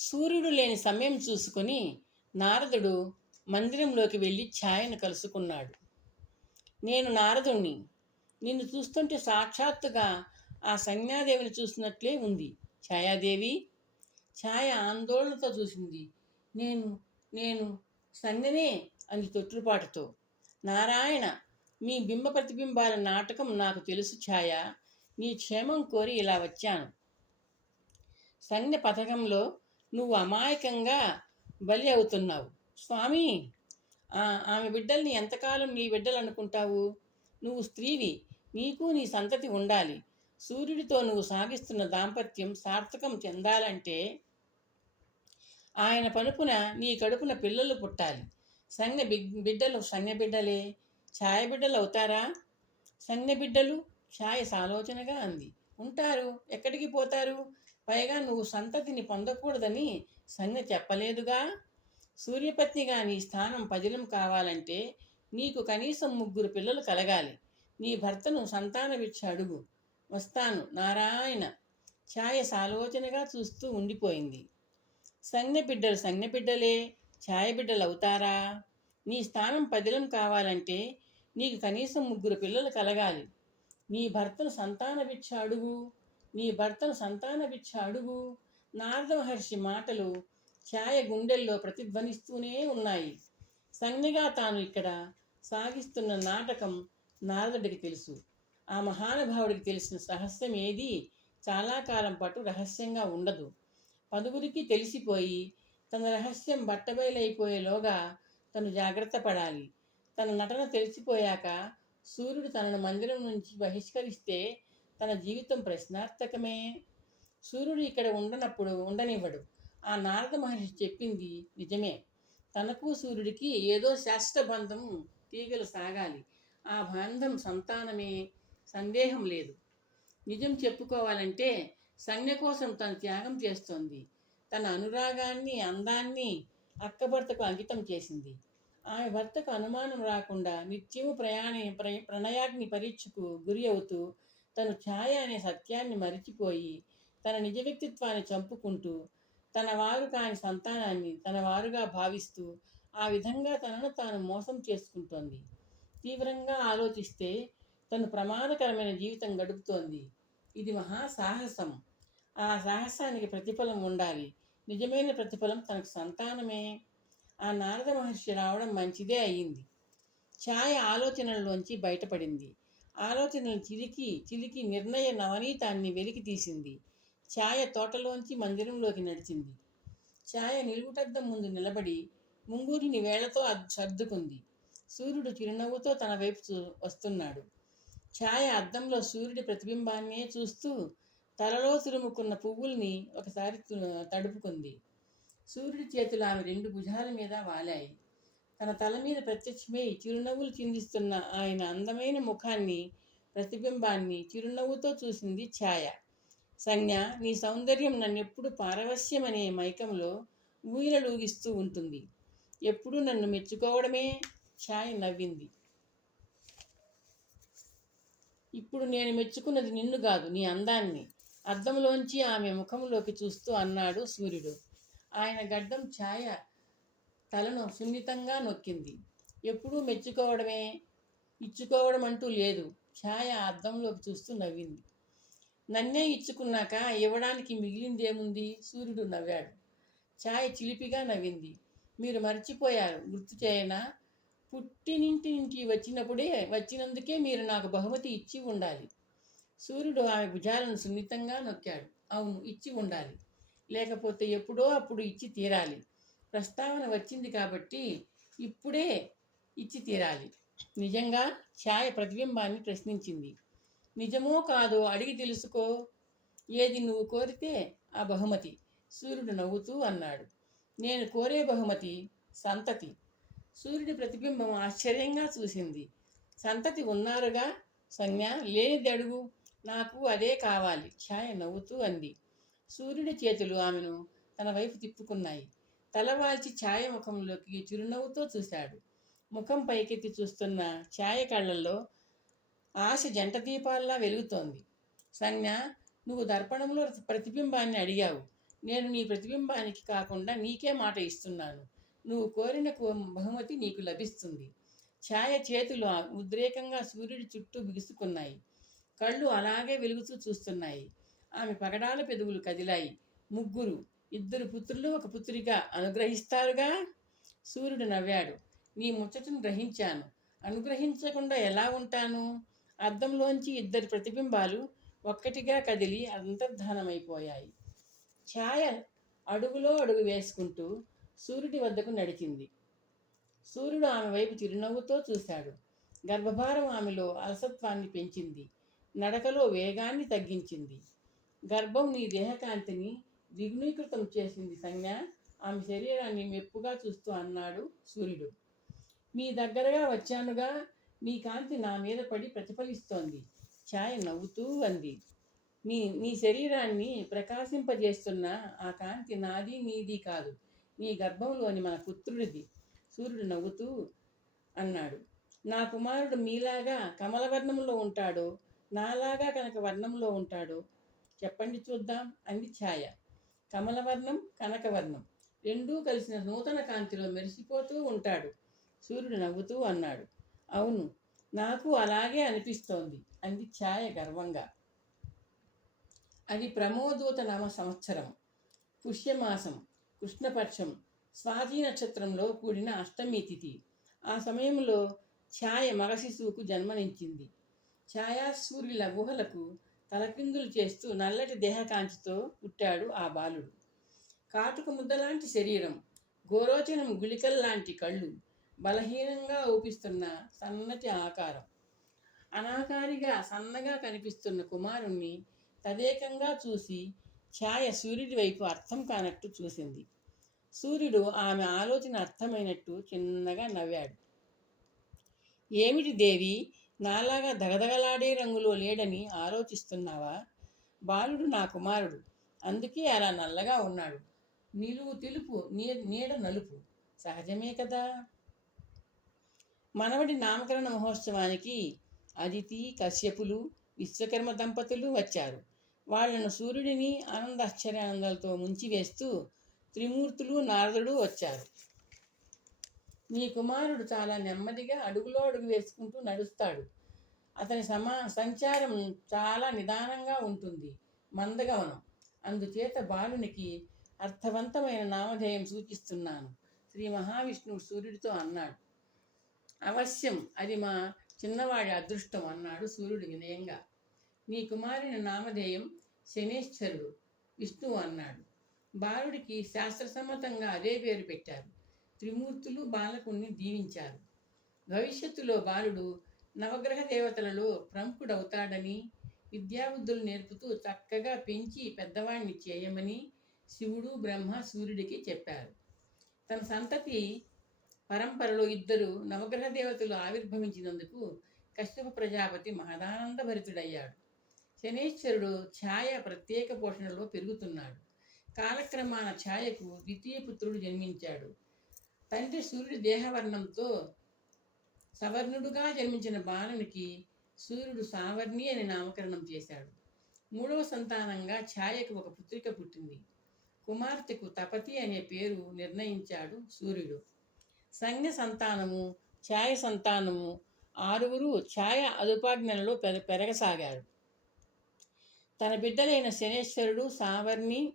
సూర్యుడు లేని సమయం చూసుకొని నారదుడు మందిరంలోకి వెళ్ళి ఛాయను కలుసుకున్నాడు. నేను నారదుణ్ణి. నిన్ను చూస్తుంటే సాక్షాత్తుగా ఆ సంజ్ఞాదేవిని చూసినట్లే ఉంది. ఛాయాదేవి ఛాయ ఆందోళనతో చూసింది. నేను నేను సంజ్ఞనే అంది తొట్టుపాటుతో నారాయణ మీ బింబ ప్రతిబింబాల నాటకం నాకు తెలుసు ఛాయ. నీ క్షేమం కోరి ఇలా వచ్చాను. సంజ్ఞ పథకంలో నువ్వు అమాయకంగా బలి అవుతున్నావు. స్వామి ఆమె బిడ్డల్ని ఎంతకాలం నీ బిడ్డలు అనుకుంటావు నువ్వు స్త్రీవి నీకు నీ సంతతి ఉండాలి. సూర్యుడితో నువ్వు సాగిస్తున్న దాంపత్యం సార్థకం చెందాలంటే ఆయన పలుపున నీ కడుపున పిల్లలు పుట్టాలి. సంజ్ఞ బిగ్ బిడ్డలు సంజ్ఞ బిడ్డలే ఛాయ బిడ్డలు అవుతారా? సంజ్ఞ బిడ్డలు ఛాయ సాలోచనగా అంది. ఉంటారు? ఎక్కడికి పోతారు? పైగా నువ్వు సంతతిని పొందకూడదని సంజ్ఞ చెప్పలేదుగా? సూర్యపత్నిగా నీ స్థానం పదిలం కావాలంటే నీకు కనీసం ముగ్గురు పిల్లలు కలగాలి. నీ భర్తను సంతానమిచ్చి అడుగు. వస్తాను. నారాయణ. ఛాయ సాలోచనగా చూస్తూ ఉండిపోయింది. సంజ్ఞ బిడ్డలు సంజ్ఞ బిడ్డలే. ఛాయ బిడ్డలు అవుతారా? నీ స్థానం పదిలం కావాలంటే నీకు కనీసం ముగ్గురు పిల్లలు కలగాలి. నీ భర్తను సంతానమిచ్చి అడుగు. నీ భర్తను సంతానమిచ్చి అడుగు. నారద మహర్షి మాటలు ఛాయ గుండెల్లో ప్రతిధ్వనిస్తూనే ఉన్నాయి. సంజ్ఞగా తాను ఇక్కడ సాగిస్తున్న నాటకం నారదుడికి తెలుసు. ఆ మహానుభావుడికి తెలిసిన రహస్యం ఏది? చాలా కాలం పాటు రహస్యంగా ఉండదు. పదుగురికి తెలిసిపోయి తన రహస్యం బట్టబయలైపోయేలోగా తను జాగ్రత్త పడాలి. తన నటన తెలిసిపోయాక సూర్యుడు తనను మందిరం నుంచి బహిష్కరిస్తే తన జీవితం ప్రశ్నార్థకమే. సూర్యుడు ఇక్కడ ఉండనప్పుడు ఉండనివ్వడు. ఆ నారద మహర్షి చెప్పింది నిజమే. తనకు సూర్యుడికి ఏదో శాశ్వత బంధం తీగలు సాగాలి. ఆ బంధం సంతానమే. సందేహం లేదు. నిజం చెప్పుకోవాలంటే సంజ్ఞ కోసం తను త్యాగం చేస్తోంది. తన అనురాగాన్ని అందాన్ని అక్కభర్తకు అంకితం చేసింది. ఆమె భర్తకు అనుమానం రాకుండా నిత్యము ప్రయాణి ప్ర ప్రణయాగ్ని పరీక్షకు గురి అవుతూ తను ఛాయ అనే సత్యాన్ని మరిచిపోయి తన నిజ వ్యక్తిత్వాన్ని చంపుకుంటూ తన వారు కాని సంతానాన్ని తన వారుగా భావిస్తూ ఆ విధంగా తనను తాను మోసం చేసుకుంటోంది. తీవ్రంగా ఆలోచిస్తే తను ప్రమాదకరమైన జీవితం గడుపుతోంది. ఇది మహా సాహసం. ఆ సాహసానికి ప్రతిఫలం ఉండాలి. నిజమైన ప్రతిఫలం తనకు సంతానమే ఆ నారద మహర్షి రావడం మంచిదే అయింది. ఛాయ ఆలోచనల్లోంచి బయటపడింది. ఆలోచనలు చిలికి చిలికి నిర్ణయ నవనీతాన్ని వెలికి తీసింది. ఛాయ తోటలోంచి మందిరంలోకి నడిచింది. ఛాయ నిలువుటద్దం ముందు నిలబడి ముంగూరిని వేళ్ళతో సర్దుకుంది. సూర్యుడు చిరునవ్వుతో తన వైపు వస్తున్నాడు. ఛాయ అద్దంలో సూర్యుడి ప్రతిబింబాన్నే చూస్తూ తలలో తురుముకున్న పువ్వుల్ని ఒకసారి తడుపుకుంది. సూర్యుడి చేతులు ఆమె రెండు భుజాల మీద వాలాయి. తన తల మీద ప్రత్యక్షమై చిరునవ్వులు చిందిస్తున్న ఆయన అందమైన ముఖాన్ని ప్రతిబింబాన్ని చిరునవ్వుతో చూసింది ఛాయ. సంజ్ఞ నీ సౌందర్యం నన్నెప్పుడు పారవస్యమనే మైకంలో ఊయలూగిస్తూ ఉంటుంది. ఎప్పుడూ నన్ను మెచ్చుకోవడమే? ఛాయ నవ్వింది. ఇప్పుడు నేను మెచ్చుకున్నది నిన్ను కాదు నీ అందాన్ని. అద్దంలోంచి ఆమె ముఖంలోకి చూస్తూ అన్నాడు సూర్యుడు. ఆయన గడ్డం ఛాయ తలను సున్నితంగా నొక్కింది. ఎప్పుడూ మెచ్చుకోవడమే ఇచ్చుకోవడం అంటూ లేదు. ఛాయ అద్దంలోకి చూస్తూ నవ్వింది. నన్నే ఇచ్చుకున్నాక ఇవ్వడానికి మిగిలిందేముంది? సూర్యుడు నవ్వాడు. ఛాయ చిలిపిగా నవ్వింది. మీరు మర్చిపోయారు. గుర్తు చేయనా? పుట్టినింటి నుంచి వచ్చినప్పుడే వచ్చినందుకే మీరు నాకు బహుమతి ఇచ్చి ఉండాలి. సూర్యుడు ఆమె భుజాలను సున్నితంగా నొక్కాడు. అవును ఇచ్చి ఉండాలి. లేకపోతే ఎప్పుడో అప్పుడు ఇచ్చి తీరాలి. ప్రస్తావన వచ్చింది కాబట్టి ఇప్పుడే ఇచ్చి తీరాలి. నిజంగా ఛాయ ప్రతిబింబాన్ని ప్రశ్నించింది. నిజమో కాదో అడిగి తెలుసుకో. ఏది నువ్వు కోరితే ఆ బహుమతి. సూర్యుడు నవ్వుతూ అన్నాడు. నేను కోరే బహుమతి సంతతి. సూర్యుడి ప్రతిబింబం ఆశ్చర్యంగా చూసింది. సంతతి ఉన్నారుగా? సంజ్ఞ లేనిది అడుగు. నాకు అదే కావాలి. ఛాయ నవ్వుతూ అంది. సూర్యుడి చేతులు ఆమెను తన వైపు తిప్పుకున్నాయి. తలవాల్చి ఛాయ ముఖంలోకి చిరునవ్వుతో చూశాడు. ముఖం పైకెత్తి చూస్తున్న ఛాయ కళ్ళల్లో ఆశ జంట దీపాల్లా వెలుగుతోంది. సంజ్ఞ నువ్వు దర్పణంలో ప్రతిబింబాన్ని అడిగావు. నేను నీ ప్రతిబింబానికి కాకుండా నీకే మాట ఇస్తున్నాను. నువ్వు కోరిన కో- బహుమతి నీకు లభిస్తుంది. ఛాయ చేతులు ఉద్రేకంగా సూర్యుడి చుట్టూ బిగుసుకున్నాయి. కళ్ళు అలాగే వెలుగుతూ చూస్తున్నాయి. ఆమె పగడాల పెదవులు కదిలాయి. ముగ్గురు ఇద్దరు పుత్రులు ఒక పుత్రిక అనుగ్రహిస్తారుగా? సూర్యుడు నవ్వాడు. నీ ముచ్చటను గ్రహించాను. అనుగ్రహించకుండా ఎలా ఉంటాను? అద్దంలోంచి ఇద్దరి ప్రతిబింబాలు ఒక్కటిగా కదిలి అంతర్ధానమైపోయాయి. ఛాయ అడుగులో అడుగు వేసుకుంటూ సూర్యుడి వద్దకు నడిచింది. సూర్యుడు ఆమె వైపు చిరునవ్వుతో చూశాడు. గర్భభారం ఆమెలో అలసత్వాన్ని పెంచింది. నడకలో వేగాన్ని తగ్గించింది. గర్భం నీ దేహకాంతిని ద్విగుణీకృతం చేసింది సంజ్ఞ. ఆమె శరీరాన్ని మెప్పుగా చూస్తూ అన్నాడు సూర్యుడు. మీ దగ్గరగా వచ్చానుగా మీ కాంతి నా మీద పడి ప్రతిఫలిస్తోంది. ఛాయ నవ్వుతూ అంది. మీ మీ శరీరాన్ని ప్రకాశింపజేస్తున్న ఆ కాంతి నాది నీది కాదు. నీ గర్భంలోని మన పుత్రుడిది. సూర్యుడు నవ్వుతూ అన్నాడు. నా కుమారుడు మీలాగా కమలవర్ణంలో ఉంటాడో నాలాగా కనుక వర్ణంలో ఉంటాడో చెప్పండి చూద్దాం. అంది ఛాయ. కమలవర్ణం కనకవర్ణం. రెండూ కలిసిన నూతన కాంతిలో మెరిసిపోతూ ఉంటాడు. సూర్యుడు నవ్వుతూ అన్నాడు. అవును నాకు అలాగే అనిపిస్తోంది. అంది ఛాయ గర్వంగా. అది ప్రమోదూత నామ సంవత్సరం. పుష్యమాసం కృష్ణపక్షం స్వాతి నక్షత్రంలో కూడిన అష్టమి తిథి. ఆ సమయంలో ఛాయ మగ శిశువుకు జన్మనించింది ఛాయా సూర్యుల గుహలకు తలకిందులు చేస్తూ నల్లటి దేహకాంతితో పుట్టాడు ఆ బాలుడు. కాటుక ముద్దలాంటి శరీరం గోరోచనం గుళికల్లాంటి కళ్ళు బలహీనంగా ఊపిస్తున్న సన్నటి ఆకారం అనాకారిగా సన్నగా కనిపిస్తున్న కుమారుణ్ణి తదేకంగా చూసి ఛాయ సూర్యుడి వైపు అర్థం కానట్టు చూసింది. సూర్యుడు ఆమె ఆలోచన అర్థమైనట్టు చిన్నగా నవ్వాడు. ఏమిటి దేవి? నాలాగా దగదగలాడే రంగులో లేడని ఆలోచిస్తున్నావా? బాలుడు నా కుమారుడు. అందుకే అలా నల్లగా ఉన్నాడు. నిలువు తెలుపు నీ నీడ నలుపు. సహజమే కదా? మనవడి నామకరణ మహోత్సవానికి అదితి కశ్యపులు విశ్వకర్మ దంపతులు వచ్చారు. వాళ్ళను సూర్యుడిని ఆనందాశ్చర్యానందాలతో ముంచివేస్తూ త్రిమూర్తులు నారదుడు వచ్చారు. నీ కుమారుడు చాలా నెమ్మదిగా అడుగులో అడుగు వేసుకుంటూ నడుస్తాడు. అతని సమా సంచారం చాలా నిదానంగా ఉంటుంది. మందగమనం అందుచేత బాలునికి అర్థవంతమైన నామధేయం సూచిస్తున్నాను. శ్రీ మహావిష్ణువు సూర్యుడితో అన్నాడు. అవశ్యం అది మా చిన్నవాడి అదృష్టం అన్నాడు సూర్యుడు వినయంగా. నీ కుమారుని నామధేయం శనేశ్వరుడు విష్ణువు అన్నాడు. బాలుడికి శాస్త్రసమ్మతంగా అదే పేరు పెట్టారు. త్రిమూర్తులు బాలకుణ్ణి దీవించారు. భవిష్యత్తులో బాలుడు నవగ్రహ దేవతలలో ప్రముఖుడవుతాడని విద్యాబుద్ధులు నేర్పుతూ చక్కగా పెంచి పెద్దవాణ్ణి చేయమని శివుడు బ్రహ్మ సూర్యుడికి చెప్పారు. తన సంతతి పరంపరలో ఇద్దరు నవగ్రహ దేవతలు ఆవిర్భవించినందుకు కశ్యప ప్రజాపతి మహదానందభరితుడయ్యాడు. శనేశ్వరుడు ఛాయ ప్రత్యేక పోషణలో పెరుగుతున్నాడు. కాలక్రమాన ఛాయకు ద్వితీయ పుత్రుడు జన్మించాడు. తండ్రి సూర్యుడి దేహవర్ణంతో సవర్ణుడుగా జన్మించిన బాలునికి సూర్యుడు సావర్ణి అని నామకరణం చేశాడు. మూడవ సంతానంగా ఛాయకు ఒక పుత్రిక పుట్టింది. కుమార్తెకు తపతి అనే పేరు నిర్ణయించాడు సూర్యుడు. సంజ్ఞ సంతానము ఛాయ సంతానము ఆరుగురు ఛాయ అదుపాజ్ఞలలో పెర పెరగసాగారు. తన బిడ్డలైన శనేశ్వరుడు సావర్ణి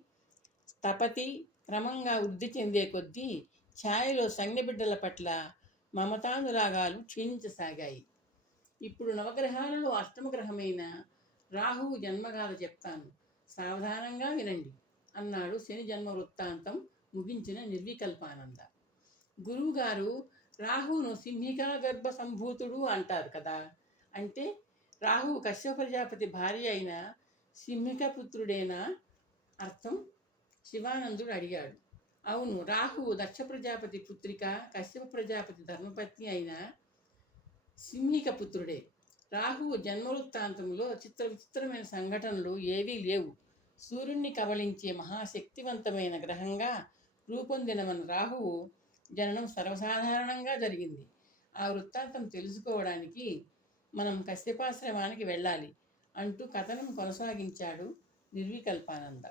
తపతి క్రమంగా వృద్ధి చెందే కొద్దీ ఛాయలో సంజ్ఞ పట్ల మమతానురాగాలు క్షీణించసాగాయి. ఇప్పుడు నవగ్రహాలలో అష్టమ గ్రహమైన రాహువు జన్మగాథ చెప్తాను. సావధానంగా వినండి అన్నాడు శని జన్మ వృత్తాంతం ముగించిన నిర్వికల్పానంద. గురువుగారు రాహువును సింహికా గర్భ సంభూతుడు అంటారు కదా. అంటే రాహువు కశ్యప ప్రజాపతి భార్య అయిన సింహిక పుత్రుడేనా? అర్థం శివానందుడు అడిగాడు. అవును రాహువు దక్ష ప్రజాపతి పుత్రిక కశ్యప ప్రజాపతి ధర్మపత్ని అయిన సింహిక పుత్రుడే. రాహువు జన్మవృత్తాంతంలో చిత్ర విచిత్రమైన సంఘటనలు ఏవీ లేవు. సూర్యుణ్ణి కబలించే మహాశక్తివంతమైన గ్రహంగా రూపొందిన మన రాహువు జననం సర్వసాధారణంగా జరిగింది. ఆ వృత్తాంతం తెలుసుకోవడానికి మనం కశ్యపాశ్రమానికి వెళ్ళాలి అంటూ కథనం కొనసాగించాడు నిర్వికల్పానంద.